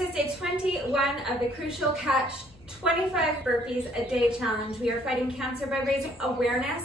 This is day 21 of the Crucial Catch 25 burpees a day challenge. We are fighting cancer by raising awareness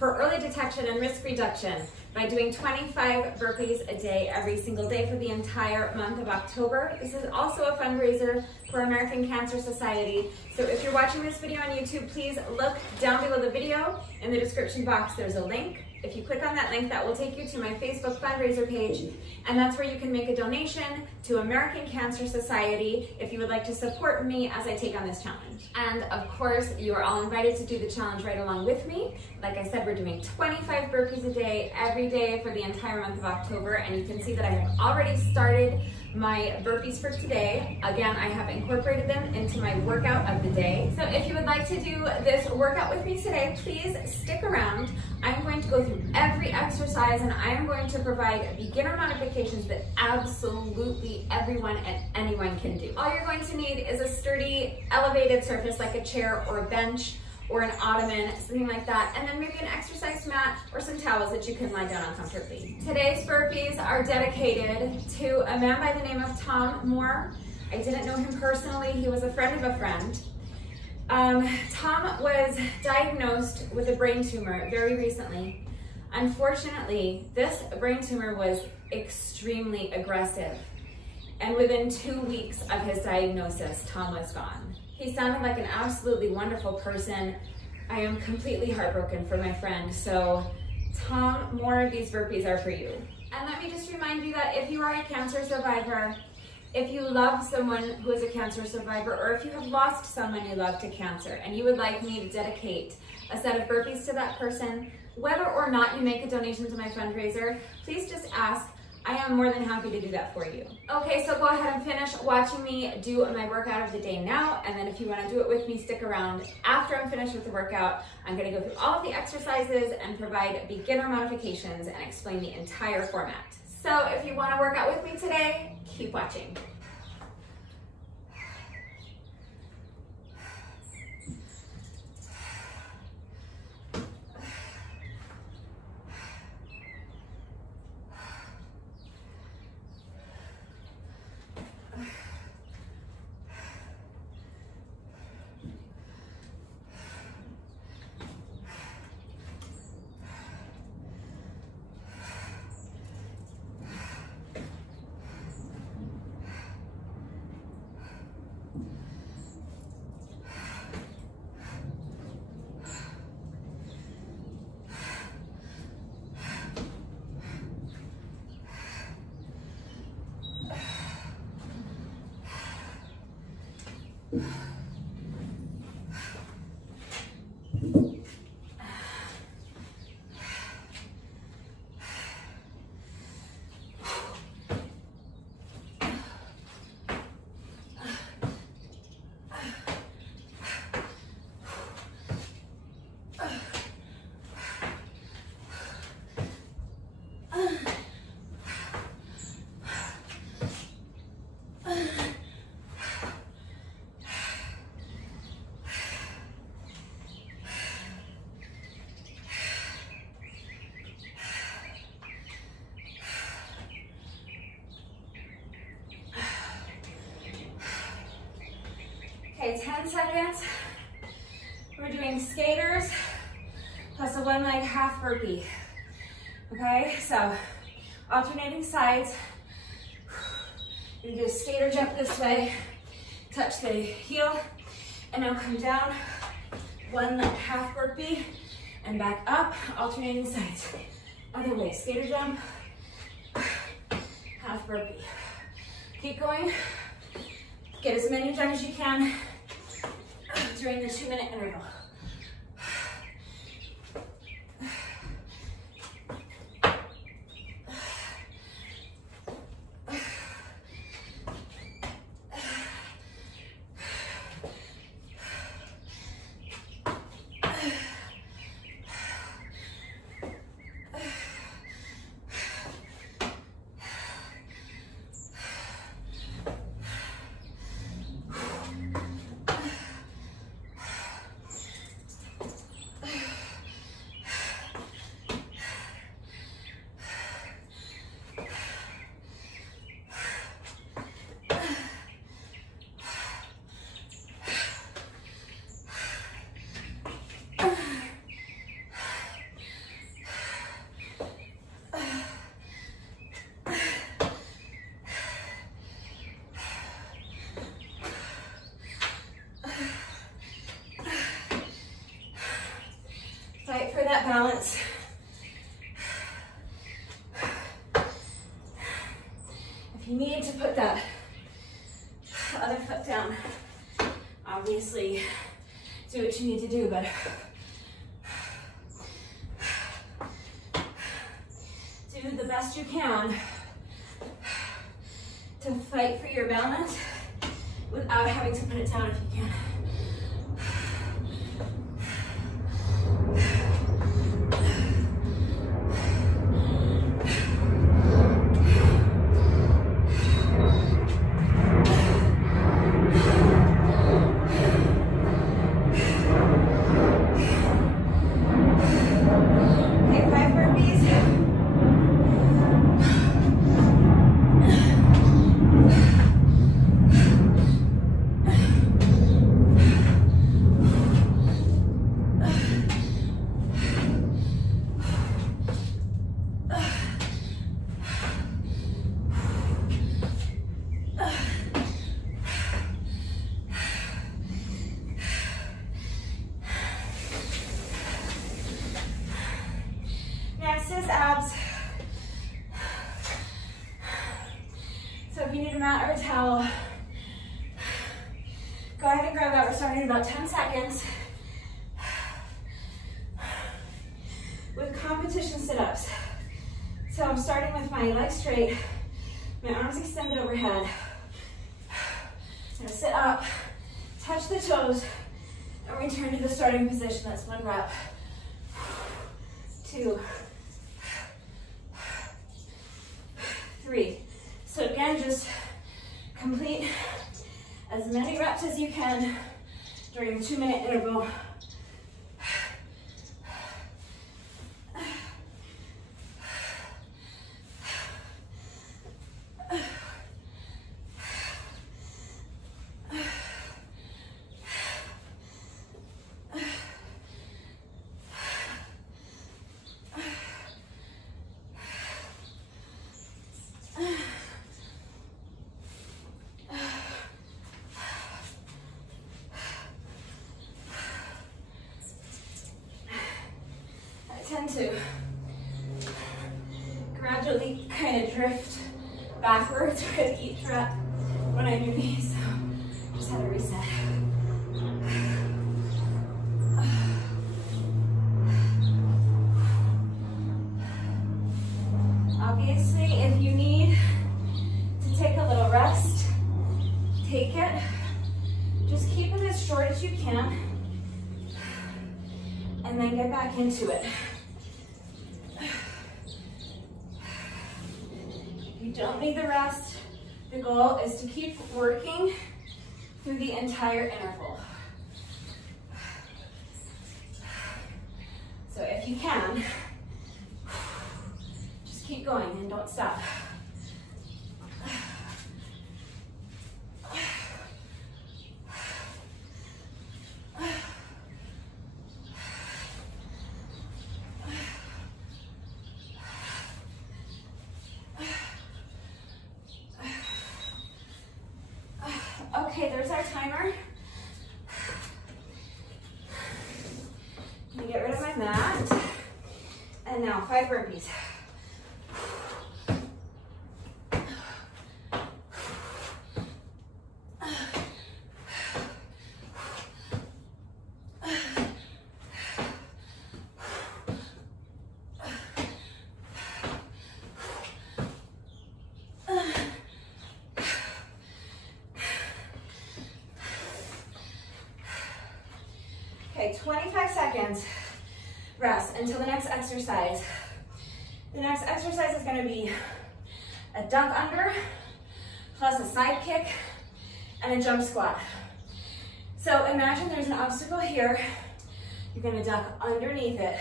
for early detection and risk reduction by doing 25 burpees a day every single day for the entire month of October. This is also a fundraiser for American Cancer Society. So if you're watching this video on YouTube, please look down below the video. In the description box, there's a link. If you click on that link, that will take you to my Facebook fundraiser page, and that's where you can make a donation to American Cancer Society if you would like to support me as I take on this challenge. And of course, you are all invited to do the challenge right along with me. Like I said, we're doing 25 burpees a day, every day for the entire month of October, and you can see that I have already started my burpees for today. Again, I have incorporated them into my workout of the day. So if you would like to do this workout with me today, please stick around. I'm going to go through every exercise and I am going to provide beginner modifications that absolutely everyone and anyone can do. All you're going to need is a sturdy, elevated surface like a chair or a bench or an ottoman, something like that, and then maybe an exercise mat or some towels that you can lie down on comfortably. Today's burpees are dedicated to a man by the name of Thom Moore. I didn't know him personally, he was a friend of a friend. Thom was diagnosed with a brain tumor very recently. Unfortunately, this brain tumor was extremely aggressive, and within 2 weeks of his diagnosis, Thom was gone. He sounded like an absolutely wonderful person. I am completely heartbroken for my friend. So Thom, more of these burpees are for you. And let me just remind you that if you are a cancer survivor, if you love someone who is a cancer survivor, or if you have lost someone you love to cancer and you would like me to dedicate a set of burpees to that person, whether or not you make a donation to my fundraiser, please just ask. I am more than happy to do that for you. Okay, so go ahead and finish watching me do my workout of the day now, and then if you want to do it with me, stick around. After I'm finished with the workout, I'm going to go through all of the exercises and provide beginner modifications and explain the entire format. So if you want to work out with me today, keep watching. Okay, 10 seconds. We're doing skaters plus a one leg half burpee. Okay, so alternating sides. You do a skater jump this way, touch the heel, and now come down, one leg half burpee, and back up, alternating sides. Other way, skater jump, half burpee. Keep going. Get as many done as you can during the 2-minute interval. that balance. If you need to put that other foot down, obviously do what you need to do, but do the best you can to fight for your balance without having to put it down if you can. Abs. So if you need a mat or a towel, go ahead and grab that. We're starting in about 10 seconds with competition sit-ups. So I'm starting with my legs straight, my arms extended overhead. I'm gonna sit up, touch the toes, and return to the starting position. That's 1 rep, 2, 3. So again, just complete as many reps as you can during a 2-minute interval. Tend to gradually kind of drift backwards with each rep when I do these, so just had to reset. Obviously, if you need to take a little rest, take it. Just keep it as short as you can, and then get back into it. You don't need the rest. The goal is to keep working through the entire interval. So if you can, just keep going and don't stop. Okay, there's our timer. I'm gonna get rid of my mat. And now 5 burpees. Okay, 25 seconds, rest until the next exercise. The next exercise is gonna be a dunk under, plus a side kick, and a jump squat. So imagine there's an obstacle here. You're gonna duck underneath it.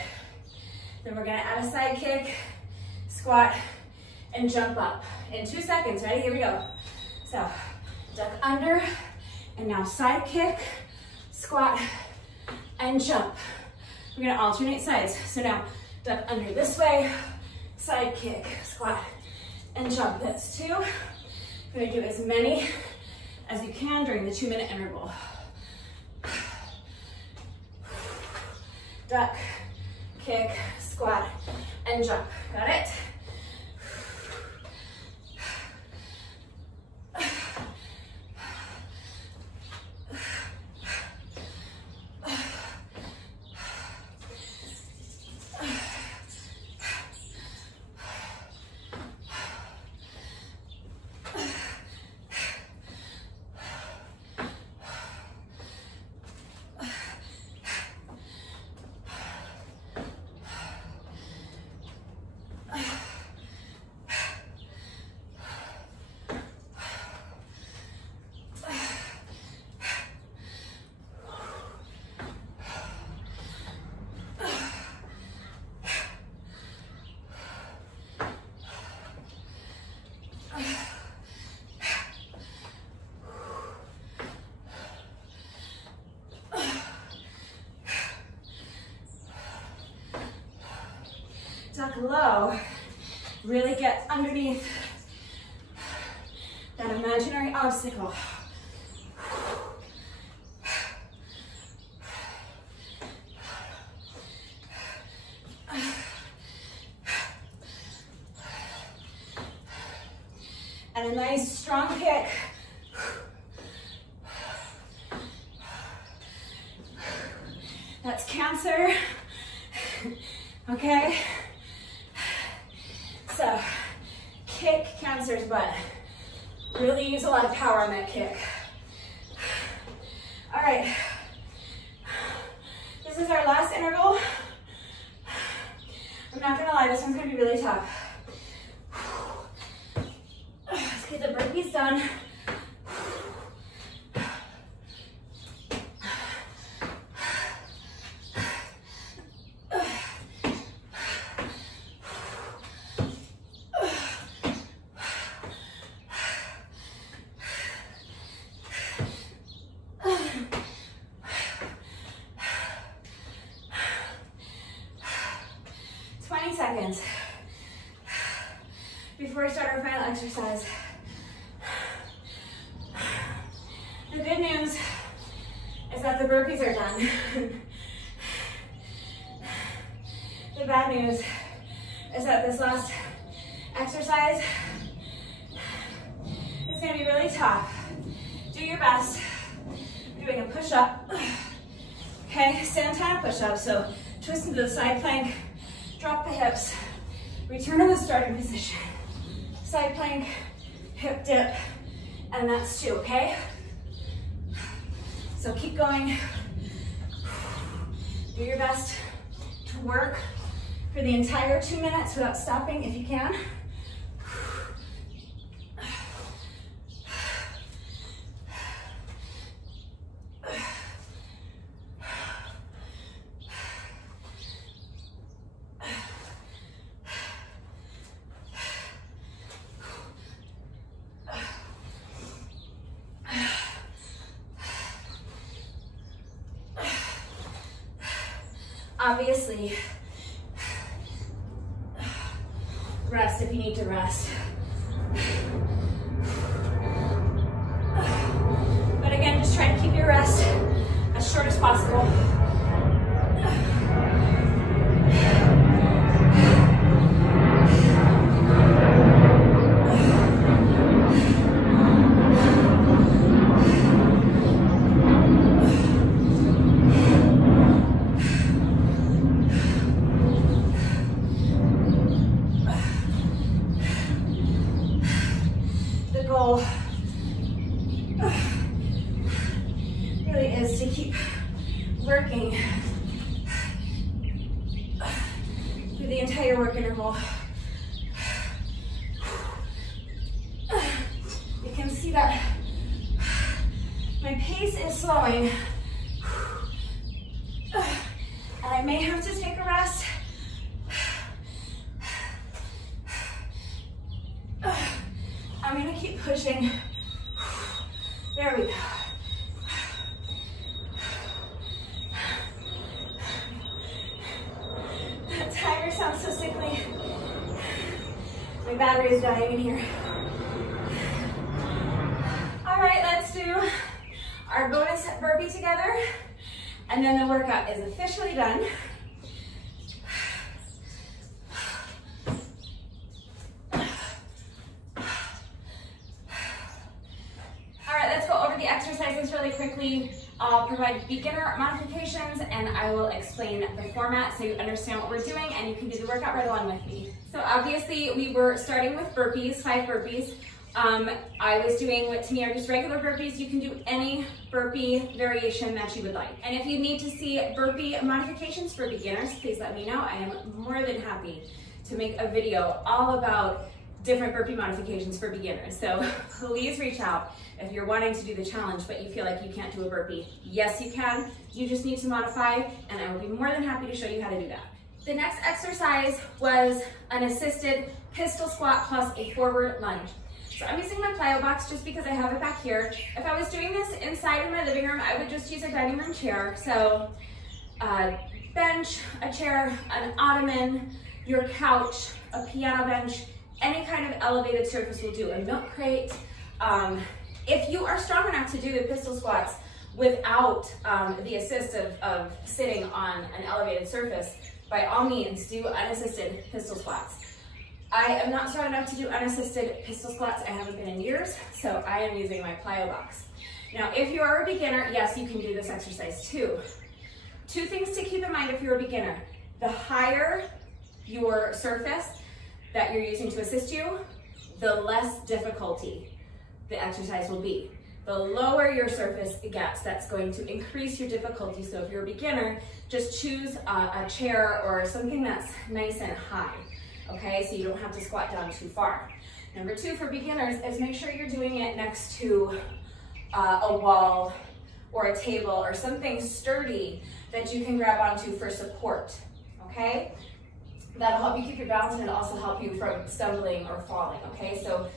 Then we're gonna add a side kick, squat, and jump up. In 2 seconds, ready? Here we go. So, duck under, and now side kick, squat, and jump. We're gonna alternate sides. So now, duck under this way, side kick, squat, and jump. That's 2. You're gonna do as many as you can during the 2-minute interval. kick, squat, and jump. Got it? Duck low. Really get underneath that imaginary obstacle. And a nice strong kick. That's Cancer. Okay? So, kick Cancer's butt. Really use a lot of power on that kick. All right. This is our last interval. I'm not gonna lie, this one's gonna be really tough. Let's get the burpees done. Seconds before we start our final exercise. The good news is that the burpees are done. The bad news is that this last exercise is going to be really tough. Do your best. We're doing a push-up. Okay, Santana push up. So twist into the side plank. Drop the hips, return to the starting position. Side plank, hip dip, and that's 2, okay? So keep going. Do your best to work for the entire 2 minutes without stopping if you can. Obviously, rest if you need to rest. But again, just try to keep your rest as short as possible. Really is to keep working through the entire work interval. You can see that my pace is slowing, and I may have to take a rest. I'm gonna keep pushing. There we go. That tiger sounds so sickly. My battery is dying in here. All right, let's do our bonus burpee together, and then the workout is officially done. these really quickly. I'll provide beginner modifications and I will explain the format so you understand what we're doing and you can do the workout right along with me. So obviously we were starting with burpees, 5 burpees. I was doing what to me are just regular burpees. You can do any burpee variation that you would like. And if you need to see burpee modifications for beginners, please let me know. I am more than happy to make a video all about different burpee modifications for beginners. So please reach out if you're wanting to do the challenge but you feel like you can't do a burpee. Yes, you can. You just need to modify and I will be more than happy to show you how to do that. The next exercise was an assisted pistol squat plus a forward lunge. So I'm using my plyo box just because I have it back here. If I was doing this inside in my living room, I would just use a dining room chair. So a bench, a chair, an ottoman, your couch, a piano bench, any kind of elevated surface will do, a milk crate. If you are strong enough to do the pistol squats without the assist of sitting on an elevated surface, by all means do unassisted pistol squats. I am not strong enough to do unassisted pistol squats. I haven't been in years, so I am using my plyo box. Now, if you are a beginner, yes, you can do this exercise too. 2 things to keep in mind if you're a beginner. The higher your surface that you're using to assist you, the less difficulty the exercise will be. The lower your surface gets, that's going to increase your difficulty. So if you're a beginner, just choose a chair or something that's nice and high. Okay, so you don't have to squat down too far. Number 2 for beginners is make sure you're doing it next to a wall or a table or something sturdy that you can grab onto for support, okay? That'll help you keep your balance and it'll also help you from stumbling or falling, okay? So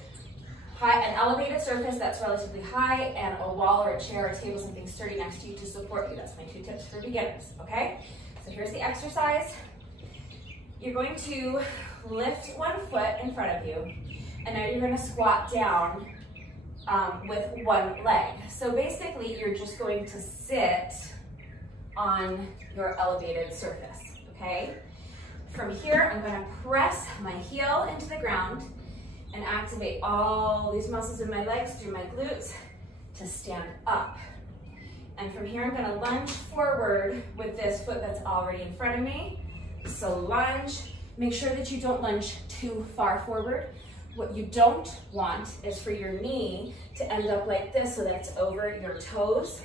an elevated surface that's relatively high and a wall or a chair or a table, something sturdy next to you to support you. That's my 2 tips for beginners, okay? So here's the exercise. You're going to lift one foot in front of you, and now you're going to squat down with one leg. So basically, you're just going to sit on your elevated surface, okay? From here, I'm going to press my heel into the ground and activate all these muscles in my legs through my glutes to stand up. And from here, I'm going to lunge forward with this foot that's already in front of me. So lunge, make sure that you don't lunge too far forward. What you don't want is for your knee to end up like this so that it's over your toes,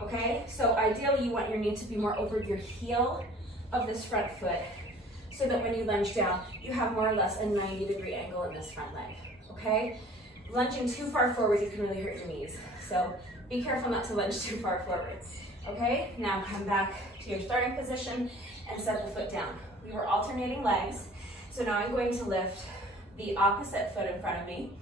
okay? So ideally you want your knee to be more over your heel of this front foot so that when you lunge down, you have more or less a 90-degree angle in this front leg, okay? Lunging too far forward, you can really hurt your knees. So be careful not to lunge too far forward, okay? Now come back to your starting position and set the foot down. We were alternating legs, so now I'm going to lift the opposite foot in front of me,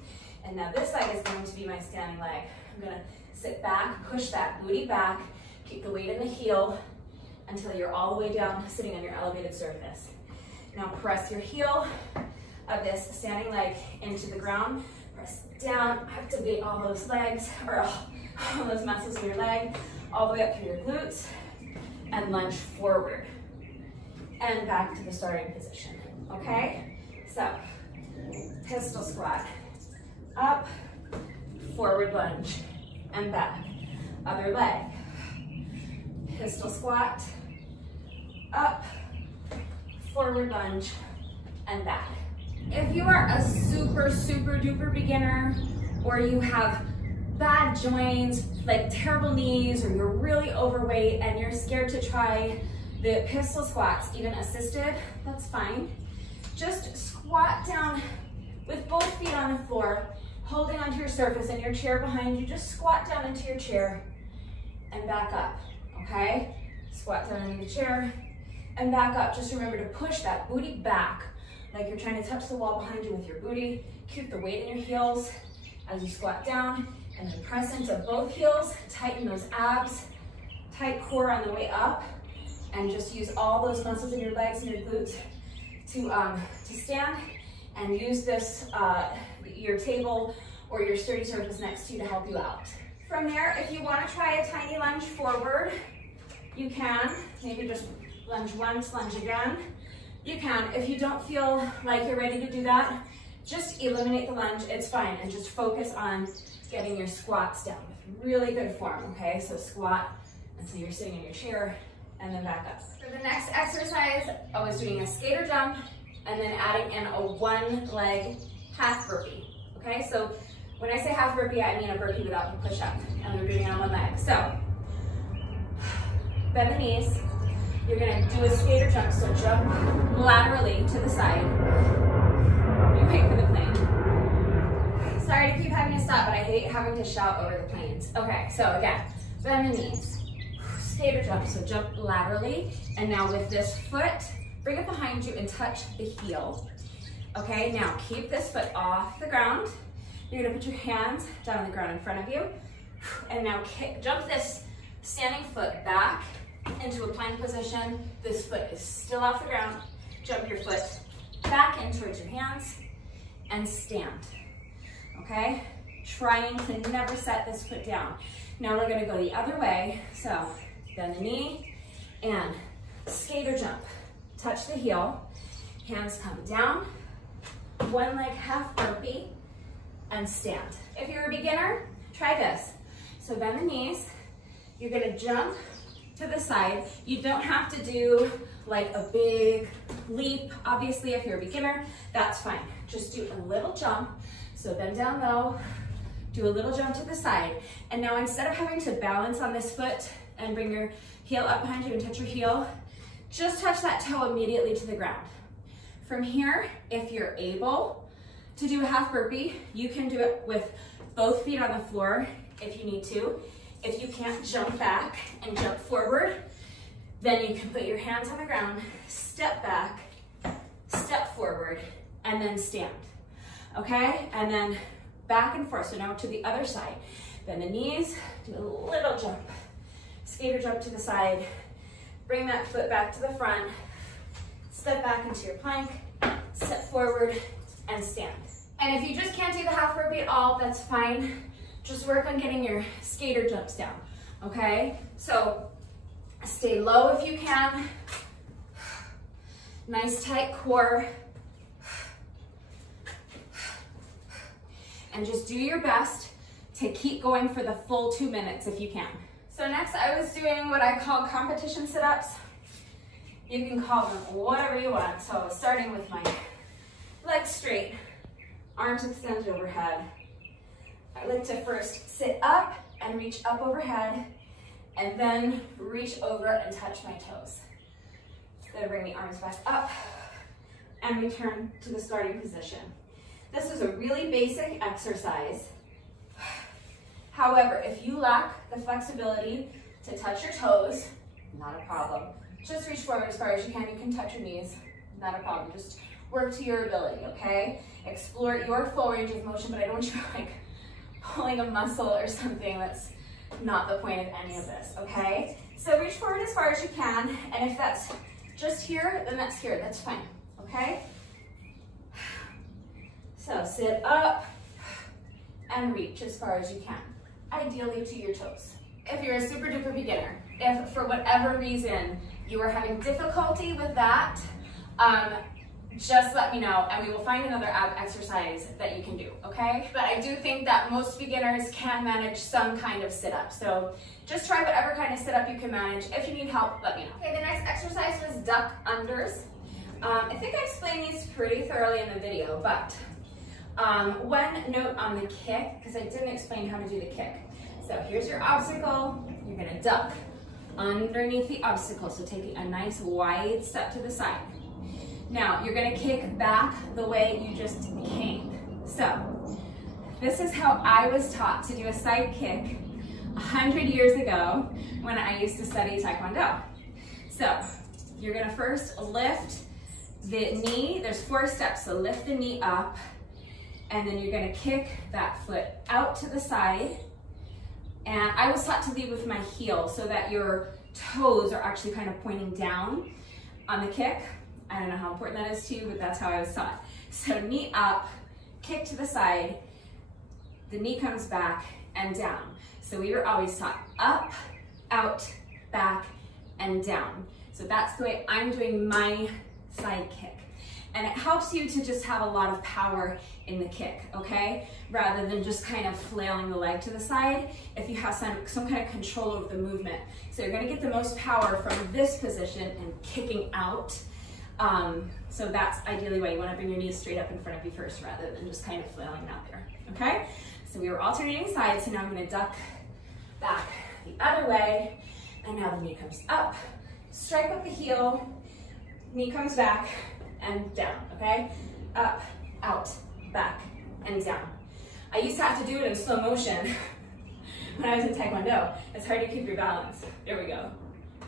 and now this leg is going to be my standing leg. I'm gonna sit back, push that booty back, keep the weight in the heel until you're all the way down, sitting on your elevated surface. Now press your heel of this standing leg into the ground, press down, activate all those legs, or all those muscles in your leg, all the way up through your glutes, and lunge forward. And back to the starting position, okay? So, pistol squat, up, forward lunge, and back. Other leg, pistol squat, up, forward lunge, and back. If you are a super, super duper beginner, or you have bad joints, like terrible knees, or you're really overweight and you're scared to try the pistol squats, even assisted, that's fine. Just squat down with both feet on the floor, holding onto your surface and your chair behind you. Just squat down into your chair and back up, okay? Squat down into the chair and back up. Just remember to push that booty back like you're trying to touch the wall behind you with your booty. Keep the weight in your heels as you squat down, and then press into both heels, tighten those abs, tight core on the way up, and just use all those muscles in your legs and your glutes to stand, and use this, your table or your sturdy surface next to you to help you out. From there, if you want to try a tiny lunge forward, you can. Maybe just lunge once, lunge again. You can. If you don't feel like you're ready to do that, just eliminate the lunge, it's fine, and just focus on getting your squats down with really good form, okay? So squat until you're sitting in your chair, and then back up. For the next exercise, I was doing a skater jump, and then adding in a one leg half burpee, okay? So when I say half burpee, I mean a burpee without the push up, and we're doing it on one leg. So bend the knees. You're gonna do a skater jump, so jump laterally to the side. You wait for the plane. Sorry to keep having to stop, but I hate having to shout over the planes. Okay, so again, bend the knees. Skater jump, so jump laterally. And now with this foot, bring it behind you and touch the heel. Okay, now keep this foot off the ground. You're gonna put your hands down on the ground in front of you. And now jump this standing foot back into a plank position. This foot is still off the ground. Jump your foot back in towards your hands and stand, okay? Trying to never set this foot down. Now we're gonna go the other way. So bend the knee and skater jump. Touch the heel, hands come down, one leg half burpee, and stand. If you're a beginner, try this. So bend the knees, you're gonna jump to the side. You don't have to do like a big leap. Obviously, if you're a beginner, that's fine. Just do a little jump. So bend down low, do a little jump to the side. And now instead of having to balance on this foot and bring your heel up behind you and touch your heel, just touch that toe immediately to the ground. From here, if you're able to do a half burpee, you can do it with both feet on the floor if you need to. If you can't jump back and jump forward, then you can put your hands on the ground, step back, step forward, and then stand, okay? And then back and forth, so now to the other side. Bend the knees, do a little jump, skater jump to the side, bring that foot back to the front, step back into your plank, step forward, and stand. And if you just can't do the half burpee at all, that's fine. Just work on getting your skater jumps down, okay? So stay low if you can. Nice tight core. And just do your best to keep going for the full 2 minutes if you can. So next I was doing what I call competition sit-ups. You can call them whatever you want. So starting with my legs straight, arms extended overhead. I like to first sit up and reach up overhead, and then reach over and touch my toes. Then bring the arms back up and return to the starting position. This is a really basic exercise. However, if you lack the flexibility to touch your toes, not a problem. Just reach forward as far as you can. You can touch your knees, not a problem. Just work to your ability, okay? Explore your full range of motion, but I don't want you like pulling a muscle or something. That's not the point of any of this, okay? So reach forward as far as you can, and if that's just here, then that's here, that's fine, okay? So sit up and reach as far as you can, ideally to your toes. If you're a super duper beginner, if for whatever reason you are having difficulty with that, just let me know and we will find another ab exercise that you can do, okay? But I do think that most beginners can manage some kind of sit-up. So just try whatever kind of sit-up you can manage. If you need help, let me know. Okay, the next exercise was duck unders. I think I explained these pretty thoroughly in the video, but one note on the kick, because I didn't explain how to do the kick. So here's your obstacle, you're gonna duck underneath the obstacle, so taking a nice wide step to the side. Now, you're gonna kick back the way you just came. So, this is how I was taught to do a side kick 100 years ago when I used to study Taekwondo. So, you're gonna first lift the knee, there's 4 steps, so lift the knee up, and then you're gonna kick that foot out to the side. And I was taught to lead with my heel so that your toes are actually kind of pointing down on the kick. I don't know how important that is to you, but that's how I was taught. So knee up, kick to the side, the knee comes back and down. So we were always taught up, out, back, and down. So that's the way I'm doing my side kick. And it helps you to just have a lot of power in the kick, okay? Rather than just kind of flailing the leg to the side, if you have some kind of control over the movement. So you're gonna get the most power from this position and kicking out. So that's ideally why you wanna bring your knees straight up in front of you first rather than just kind of flailing out there, okay? So we were alternating sides, so now I'm gonna duck back the other way, and now the knee comes up, strike with the heel, knee comes back, and down, okay? Up, out, back, and down. I used to have to do it in slow motion when I was in Taekwondo. It's hard to keep your balance. There we go.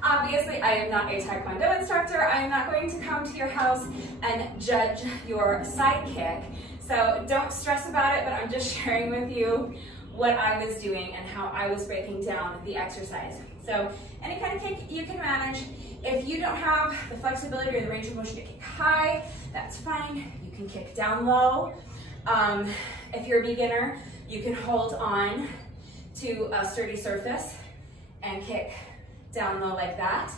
Obviously, I am not a Taekwondo instructor. I am not going to come to your house and judge your side kick. So don't stress about it, but I'm just sharing with you what I was doing and how I was breaking down the exercise. So any kind of kick you can manage. If you don't have the flexibility or the range of motion to kick high, that's fine. You can kick down low. If you're a beginner, you can hold on to a sturdy surface and kick down low like that,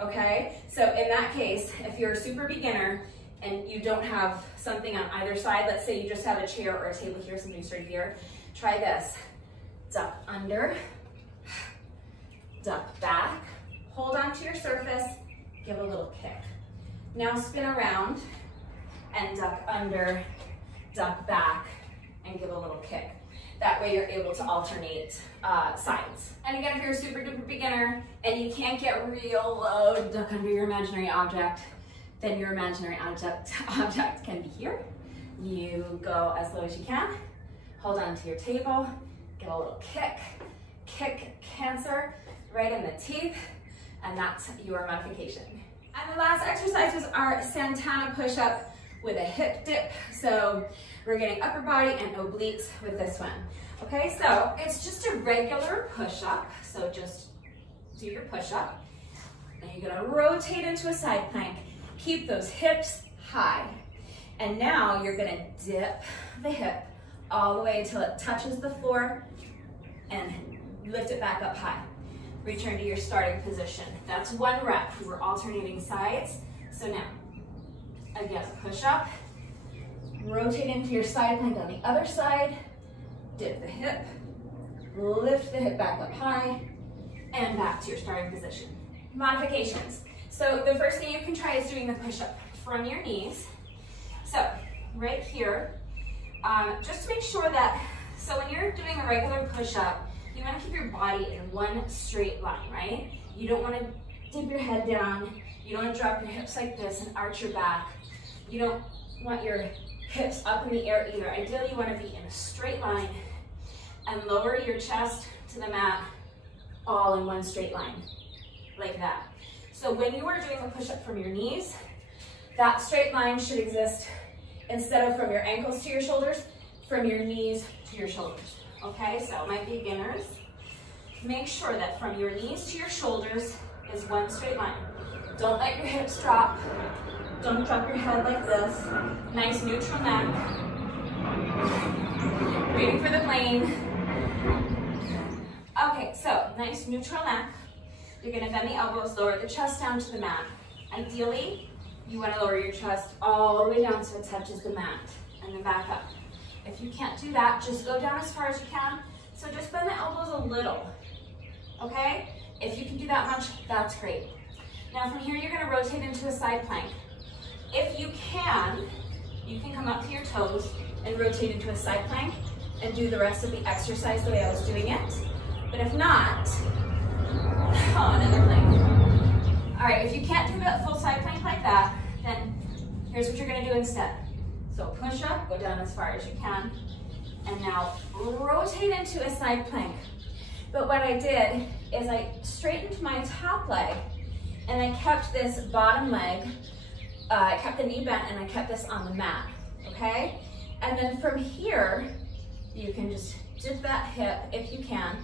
okay? So in that case, if you're a super beginner and you don't have something on either side, let's say you just have a chair or a table here, something sturdy here, try this. Duck under, duck back, hold onto your surface, give a little kick. Now spin around and duck under, duck back, and give a little kick. That way you're able to alternate sides. And again, if you're a super duper beginner and you can't get real low, duck under your imaginary object, then your imaginary object can be here. You go as low as you can, hold on to your table, give a little kick, kick cancer right in the teeth, and that's your modification. And the last exercises are Santana Push Up with a hip dip. So we're getting upper body and obliques with this one. Okay, so it's just a regular push-up. So just do your push-up. Now you're gonna rotate into a side plank. Keep those hips high. And now you're gonna dip the hip all the way until it touches the floor and lift it back up high. Return to your starting position. That's one rep. We're alternating sides. So now, again, push up, rotate into your side plank on the other side, dip the hip, lift the hip back up high, and back to your starting position. Modifications. So the first thing you can try is doing the push-up from your knees. So right here, just to make sure that, so when you're doing a regular push-up, you want to keep your body in one straight line, right? You don't want to dip your head down. You don't want to drop your hips like this and arch your back. You don't want your hips up in the air either. Ideally, you want to be in a straight line and lower your chest to the mat all in one straight line, like that. So when you are doing a push-up from your knees, that straight line should exist instead of from your ankles to your shoulders, from your knees to your shoulders. Okay, so my beginners, make sure that from your knees to your shoulders is one straight line. Don't let your hips drop. Don't drop your head like this. Nice neutral neck. Waiting for the plane. Okay, so nice neutral neck. You're gonna bend the elbows, lower the chest down to the mat. Ideally, you wanna lower your chest all the way down so it touches the mat, and then back up. If you can't do that, just go down as far as you can. So just bend the elbows a little, okay? If you can do that much, that's great. Now from here, you're gonna rotate into a side plank. If you can come up to your toes and rotate into a side plank and do the rest of the exercise the way I was doing it. But if not, another plank. All right, if you can't do that full side plank like that, then here's what you're gonna do instead. So push up, go down as far as you can, and now rotate into a side plank. But what I did is I straightened my top leg, and I kept this bottom leg, I kept the knee bent, and I kept this on the mat, okay? And then from here, you can just dip that hip if you can,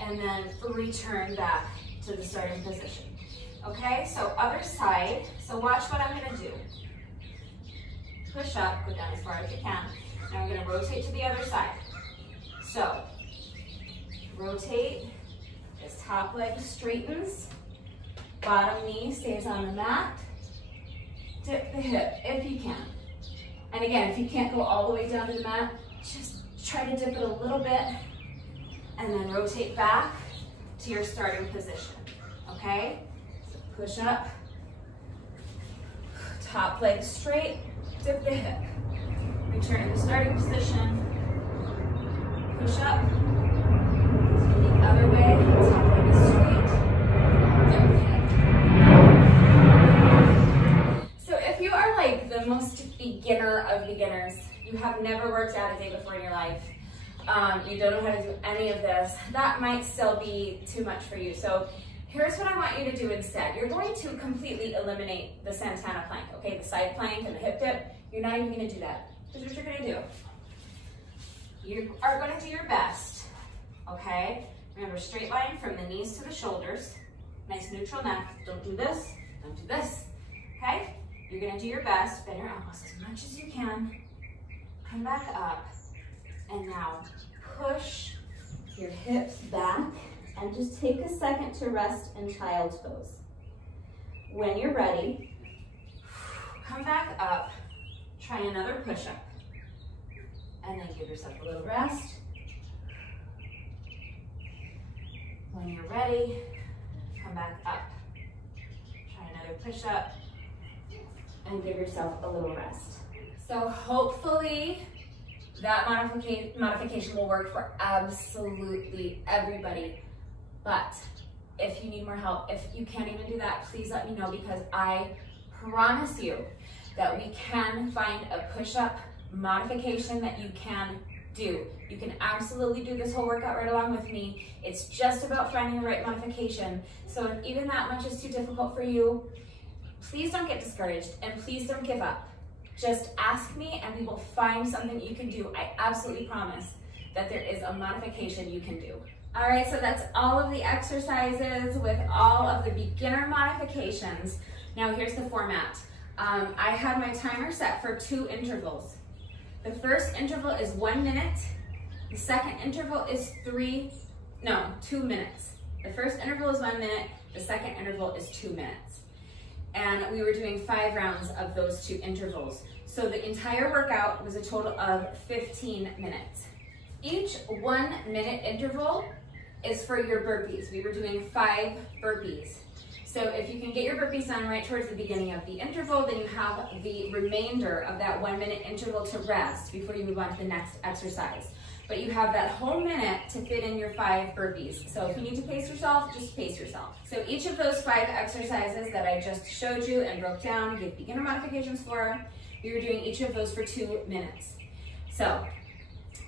and then return back to the starting position. Okay, so other side, so watch what I'm gonna do. Push up, go down as far as you can. Now I'm gonna rotate to the other side. So, rotate, this top leg straightens, bottom knee stays on the mat, dip the hip if you can. And again, if you can't go all the way down to the mat, just try to dip it a little bit and then rotate back to your starting position, okay? So push up, top leg straight, dip the hip. Return to the starting position, push up, so the other way, top leg is straight, dip the hip. So if you are like the most beginner of beginners, you have never worked out a day before in your life, you don't know how to do any of this, that might still be too much for you. So here's what I want you to do instead. You're going to completely eliminate the Santana plank, okay? The side plank and the hip dip, you're not even gonna do that. Here's what you're gonna do. You are gonna do your best, okay? Remember, straight line from the knees to the shoulders. Nice neutral neck. Don't do this, don't do this, okay? You're gonna do your best, bend your elbows as much as you can. Come back up, and now push your hips back, and just take a second to rest in child's pose. When you're ready, come back up, try another push-up, and then give yourself a little rest. When you're ready, come back up, try another push-up, and give yourself a little rest. So hopefully that modification will work for absolutely everybody. But if you need more help, if you can't even do that, please let me know, because I promise you that we can find a push-up modification that you can do. You can absolutely do this whole workout right along with me. It's just about finding the right modification. So if even that much is too difficult for you, please don't get discouraged and please don't give up. Just ask me and we will find something you can do. I absolutely promise that there is a modification you can do. All right, so that's all of the exercises with all of the beginner modifications. Now here's the format. I had my timer set for 2 intervals. The first interval is 1 minute. The second interval is 2 minutes. The first interval is 1 minute. The second interval is 2 minutes. And we were doing 5 rounds of those 2 intervals. So the entire workout was a total of 15 minutes. Each 1 minute interval is for your burpees. We were doing 5 burpees. So if you can get your burpees done right towards the beginning of the interval, then you have the remainder of that 1 minute interval to rest before you move on to the next exercise. But you have that whole minute to fit in your 5 burpees. So if you need to pace yourself, just pace yourself. So each of those 5 exercises that I just showed you and broke down, gave beginner modifications for, you're doing each of those for 2 minutes. So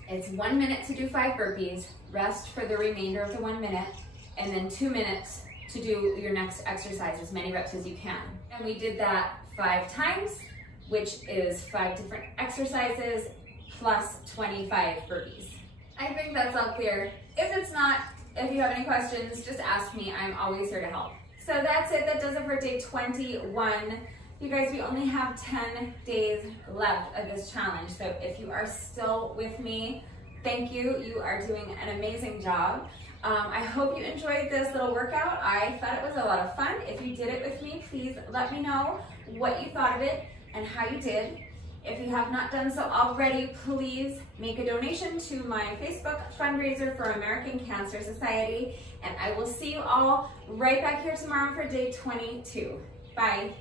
it's 1 minute to do 5 burpees, rest for the remainder of the 1 minute, and then 2 minutes to do your next exercise, as many reps as you can. And we did that 5 times, which is 5 different exercises plus 25 burpees. I think that's all clear. If it's not, if you have any questions, just ask me. I'm always here to help. So that's it. That does it for day 21. You guys, we only have 10 days left of this challenge. So if you are still with me, thank you. You are doing an amazing job. I hope you enjoyed this little workout. I thought it was a lot of fun. If you did it with me, please let me know what you thought of it and how you did. If you have not done so already, please make a donation to my Facebook fundraiser for American Cancer Society. And I will see you all right back here tomorrow for day 22. Bye.